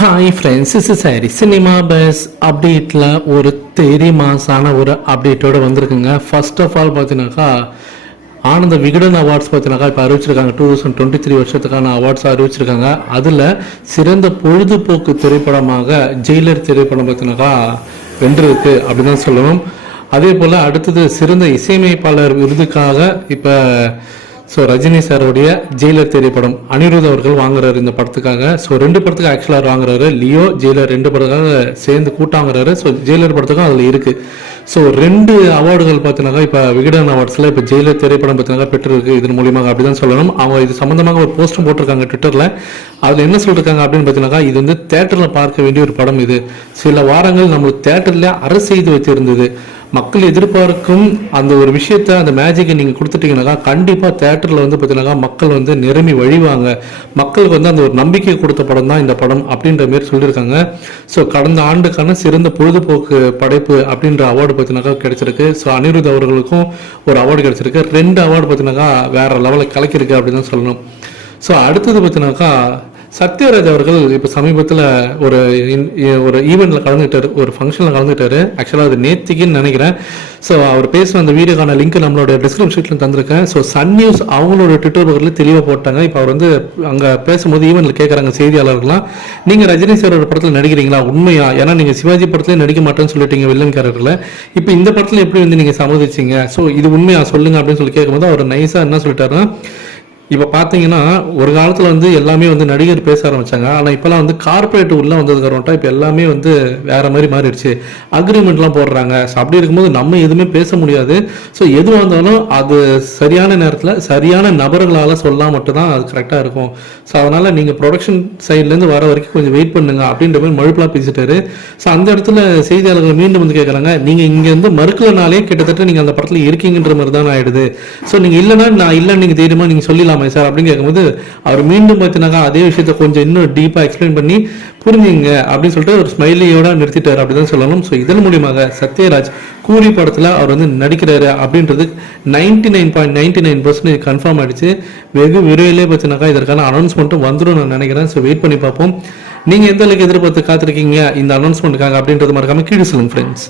Hi friends, is sorry cinema bus அப்டேட்டில் ஒரு மாசான ஒரு அப்டேட்டோடு வந்திருக்குங்க. ஃபர்ஸ்ட் ஆஃப் ஆல் பார்த்தீங்கன்னாக்கா ஆனந்த விகடன் அவார்ட்ஸ் பார்த்தீங்கன்னாக்கா இப்போ அறிவிச்சிருக்காங்க. 2023 வருஷத்துக்கான அவார்ட்ஸ் அறிவிச்சிருக்காங்க. அதில் சிறந்த பொழுதுபோக்கு திரைப்படமாக ஜெயிலர் திரைப்படம் பார்த்தீங்கன்னாக்கா வென்றிருக்கு அப்படின்னு தான் சொல்லணும். அதே போல் அடுத்தது சிறந்த இசையமைப்பாளர் விருதுக்காக இப்போ ரஜினி சாருடைய ஜெயிலர் திரைப்படம் அனிருத் அவர்கள் வாங்குறாரு இந்த படத்துக்காக. ரெண்டு படத்துக்கு ஆக்சுவலாக வாங்குறாரு. லியோ ஜெயிலர் ரெண்டு படத்துக்காக சேர்ந்து கூட்டாங்கிறாரு. ஜெயிலர் படத்துக்கும் அதில் இருக்கு. ரெண்டு அவார்டுகள் பார்த்தீங்கன்னா இப்போ விகடன் அவார்ட்ஸில் இப்போ ஜெயிலர் திரைப்படம் பார்த்தீங்கன்னா பெற்றிருக்கு இதன் மூலியமாக அப்படிதான் சொல்லணும். அவங்க இது சம்பந்தமாக ஒரு போஸ்டும் போட்டிருக்காங்க ட்விட்டரில். அதில் என்ன சொல்லிருக்காங்க அப்படின்னு பார்த்தீங்கன்னா, இது வந்து தேட்டரில் பார்க்க வேண்டிய ஒரு படம். இது சில வாரங்கள் நம்மளுக்கு தேட்டரில் அரசு செய்து வச்சிருந்தது. மக்கள் எதிர்பார்க்கும் அந்த ஒரு விஷயத்த, அந்த மேஜிக்கை நீங்கள் கொடுத்துட்டீங்கன்னாக்கா கண்டிப்பாக தேட்டரில் வந்து பார்த்தீங்கன்னா மக்கள் வந்து நிரம்பி வழிவாங்க. மக்களுக்கு வந்து அந்த ஒரு நம்பிக்கை கொடுத்த படம் தான் இந்த படம் அப்படின்ற மாரி சொல்லியிருக்காங்க. கடந்த ஆண்டுக்கான சிறந்த பொழுதுபோக்கு படைப்பு அப்படின்ற அவார்டு பார்த்தீங்கன்னாக்கா கிடைச்சிருக்கு. அனிருத் அவர்களுக்கும் ஒரு அவார்டு கிடைச்சிருக்கு. 2 அவார்டு பார்த்தீங்கன்னாக்கா வேற லெவலில் கலக்கிருக்கு அப்படின்னு தான் சொல்லணும். அடுத்தது பார்த்தீங்கன்னாக்கா சத்யராஜ் அவர்கள் இப்போ சமீபத்தில் ஒரு ஈவெண்ட்டில் கலந்துக்கிட்டாரு, ஒரு ஃபங்க்ஷனில் கலந்துக்கிட்டாரு. ஆக்சுவலாக அது நேத்திக்குன்னு நினைக்கிறேன். அவர் பேசுகிற அந்த வீடியோக்கான லிங்க் நம்மளோட டிஸ்கிரிப்ஷனில் தந்திருக்கேன். சன் நியூஸ் அவங்களோட ட்விட்டர் பக்கத்தில் தெளிவாக போட்டாங்க. இப்போ அவர் வந்து அங்கே பேசும்போது ஈவெண்ட்டில் கேட்குறாங்க செய்தியாளர்கள்லாம், நீங்கள் ரஜினி சாரோட படத்தில் நடிக்கிறீங்களா? உண்மையா? ஏன்னா நீங்கள் சிவாஜி படத்துலேயே நடிக்க மாட்டேன்னு சொல்லிட்டீங்க வில்லன் கேரக்டரில். இப்போ இந்த படத்தில் எப்படி வந்து நீங்கள் சம்மதிச்சிங்க? இது உண்மையா சொல்லுங்க அப்படின்னு சொல்லி கேட்கும்போது அவர் நைஸாக என்ன சொல்லிட்டாருன்னா, இப்போ பார்த்தீங்கன்னா ஒரு காலத்தில் வந்து எல்லாமே வந்து நடிகர் பேச ஆரம்பித்தாங்க. ஆனால் இப்போலாம் வந்து கார்பரேட் உள்ளே வந்ததுக்கப்புறம்ட்டா இப்போ எல்லாமே வந்து வேறு மாதிரி மாறிடுச்சு. அக்ரிமெண்ட்லாம் போடுறாங்க. அப்படி இருக்கும்போது நம்ம எதுவுமே பேச முடியாது. எதுவாக இருந்தாலும் அது சரியான நேரத்தில் சரியான நபர்களால் சொல்லலாம் மட்டும்தான் அது கரெக்டாக இருக்கும். அதனால் நீங்கள் ப்ரொடக்ஷன் சைட்லேருந்து வர வரைக்கும் கொஞ்சம் வெயிட் பண்ணுங்க அப்படின்ற மாதிரி மழுப்பெலாம் பேசிட்டாரு. அந்த இடத்துல செய்தியாளர்கள் மீண்டும் வந்து கேட்குறாங்க, நீங்கள் இங்கேருந்து மறுக்கலனாலே கிட்டத்தட்ட நீங்கள் அந்த படத்தில் இருக்கீங்கன்ற மாதிரி தான் ஆகிடுது. நீங்கள் இல்லைன்னா நான் இல்லைன்னு நீங்கள் தெரியுமா நீங்கள் சொல்லலாம் சார் அப்படின்னு கேட்கும்போது அவர் மீண்டும் பார்த்தீங்கன்னா அதே விஷயத்தை கொஞ்சம் இன்னும் டீப்பா எக்ஸ்பிளைன் பண்ணி புரிஞ்சுங்க அப்படின்னு சொல்லிட்டு ஒரு ஸ்மைலியோட நிறுத்திட்டாரு அப்படிதான் சொல்லணும். இதன் மூலியமாக சத்யராஜ் கூலி படத்துல அவர் வந்து நடிக்கிறாரு அப்படின்றது 99.99% கன்ஃபார்ம் ஆயிடுச்சு. வெகு விரைவிலே பார்த்தீங்கன்னாக்கா இதற்கான அனௌன்ஸ்மெண்ட்டும் வந்துடும் நான் நினைக்கிறேன். வெயிட் பண்ணி பார்ப்போம். நீங்க எந்த அளவுக்கு எதிர்பார்த்து காத்திருக்கீங்க இந்த அனௌன்ஸ்மெண்ட்டுக்காக அப்படின்றது மறக்காம கீழே சொல்லுங்க ஃப்ரெண்ட்ஸ்.